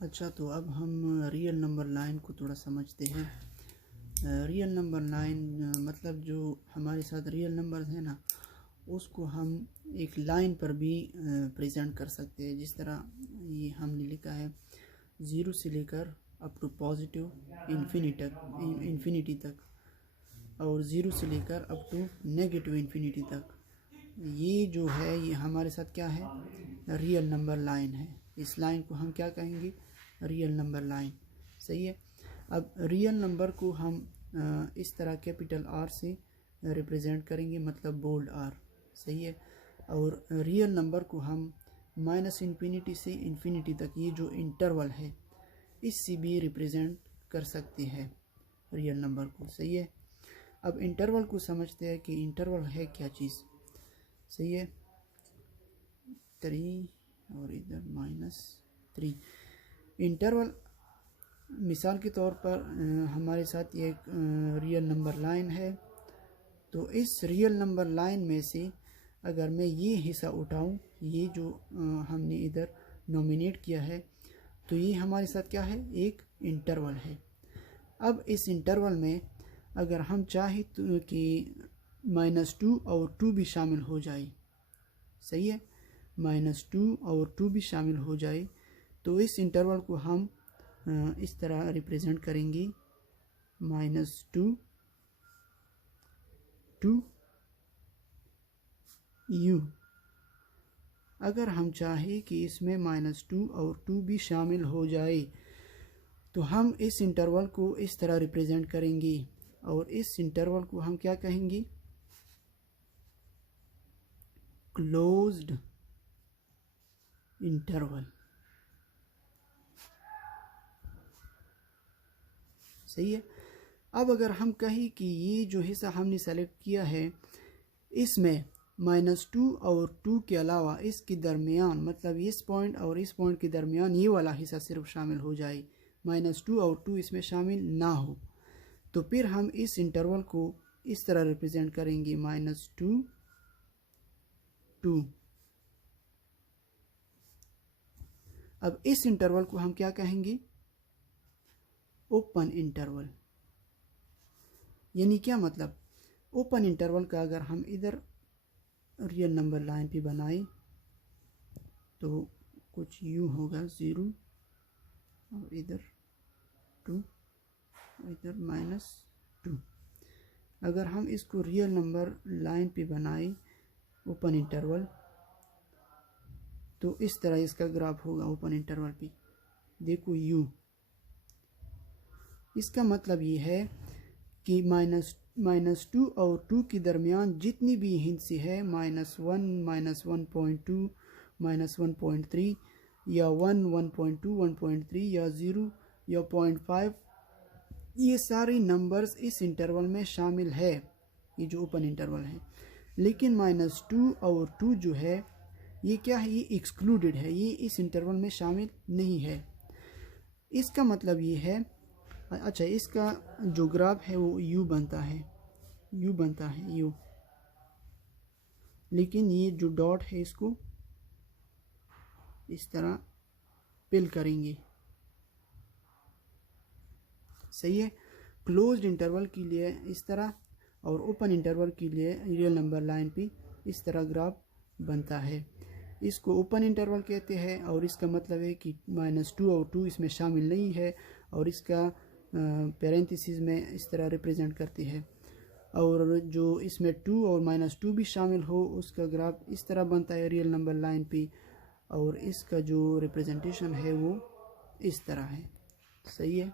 अच्छा, तो अब हम रियल नंबर लाइन को थोड़ा समझते हैं। रियल नंबर लाइन मतलब जो हमारे साथ रियल नंबर है ना, उसको हम एक लाइन पर भी प्रेजेंट कर सकते हैं। जिस तरह ये हमने लिखा है 0 से लेकर अप टू पॉजिटिव इन्फिनिटी तक, और 0 से लेकर अप टू नेगेटिव इन्फिनिटी तक। ये जो है ये हमारे साथ क्या है, रियल नंबर लाइन है। इस लाइन को हम क्या कहेंगे, रियल नंबर लाइन। सही है। अब रियल नंबर को हम इस तरह कैपिटल आर से रिप्रेजेंट करेंगे, मतलब बोल्ड आर। सही है। और रियल नंबर को हम -इन्फिनिटी से इन्फिनिटी तक, ये जो इंटरवल है, इससे भी रिप्रेजेंट कर सकते हैं रियल नंबर को। सही है। अब इंटरवल को समझते हैं कि इंटरवल है क्या चीज़। सही है। 3 और इधर -3 इंटरवल। मिसाल के तौर पर हमारे साथ ये एक रियल नंबर लाइन है। तो इस रियल नंबर लाइन में से अगर मैं ये हिस्सा उठाऊं, ये जो हमने इधर नॉमिनेट किया है, तो ये हमारे साथ क्या है, एक इंटरवल है। अब इस इंटरवल में अगर हम चाहें तो कि -2 और 2 भी शामिल हो जाए। सही है। -2 और 2 भी शामिल हो जाए, तो इस इंटरवल को हम इस तरह रिप्रेजेंट करेंगे -2 to u। अगर हम चाहें कि इसमें -2 और 2 भी शामिल हो जाए, तो हम इस इंटरवल को इस तरह रिप्रेजेंट करेंगे, और इस इंटरवल को हम क्या कहेंगे, क्लोज्ड इंटरवल। सही है। अब अगर हम कहें कि ये जो हिस्सा हमने सेलेक्ट किया है, इसमें -2 और 2 के अलावा इसके दरमियान, मतलब इस पॉइंट और इस पॉइंट के दरमियान ये वाला हिस्सा सिर्फ शामिल हो जाए, -2 और 2 इसमें शामिल ना हो, तो फिर हम इस इंटरवल को इस तरह रिप्रेजेंट करेंगे -2 2। अब इस इंटरवल को हम क्या कहेंगे, ओपन इंटरवल। यानी क्या मतलब, ओपन इंटरवल का अगर हम इधर रियल नंबर लाइन पे बनाए तो कुछ यूँ होगा, 0 और इधर 2, इधर -2। अगर हम इसको रियल नंबर लाइन पे बनाए ओपन इंटरवल, तो इस तरह इसका ग्राफ होगा ओपन इंटरवल पे। देखो u, इसका मतलब ये है कि -2 और 2 के दरमियान जितनी भी हिंसी है, -1, -1.2, -1.3 या 1, 1.2, 1.3 या 0 या 0.5, ये सारे नंबर्स इस इंटरवल में शामिल है, ये जो ओपन इंटरवल है। लेकिन -2 और 2 जो है ये क्या है, ये एक्सक्लूडेड है, ये इस इंटरवल में शामिल नहीं है। इसका मतलब ये है, अच्छा, इसका जो ग्राफ है वो u बनता है, u। लेकिन ये जो डॉट है इसको इस तरह पिल करेंगे। सही है। क्लोज्ड इंटरवल के लिए इस तरह, और ओपन इंटरवल के लिए रियल नंबर लाइन पे इस तरह ग्राफ बनता है। इसको ओपन इंटरवल कहते हैं, और इसका मतलब है कि -2 और 2 इसमें शामिल नहीं है, और इसका पैरेंथेसिस में इस तरह रिप्रेजेंट करते हैं। और जो इसमें 2 और -2 भी शामिल हो, उसका ग्राफ इस तरह बनता है रियल नंबर लाइन पे, और इसका जो रिप्रेजेंटेशन है वो इस तरह है। सही है।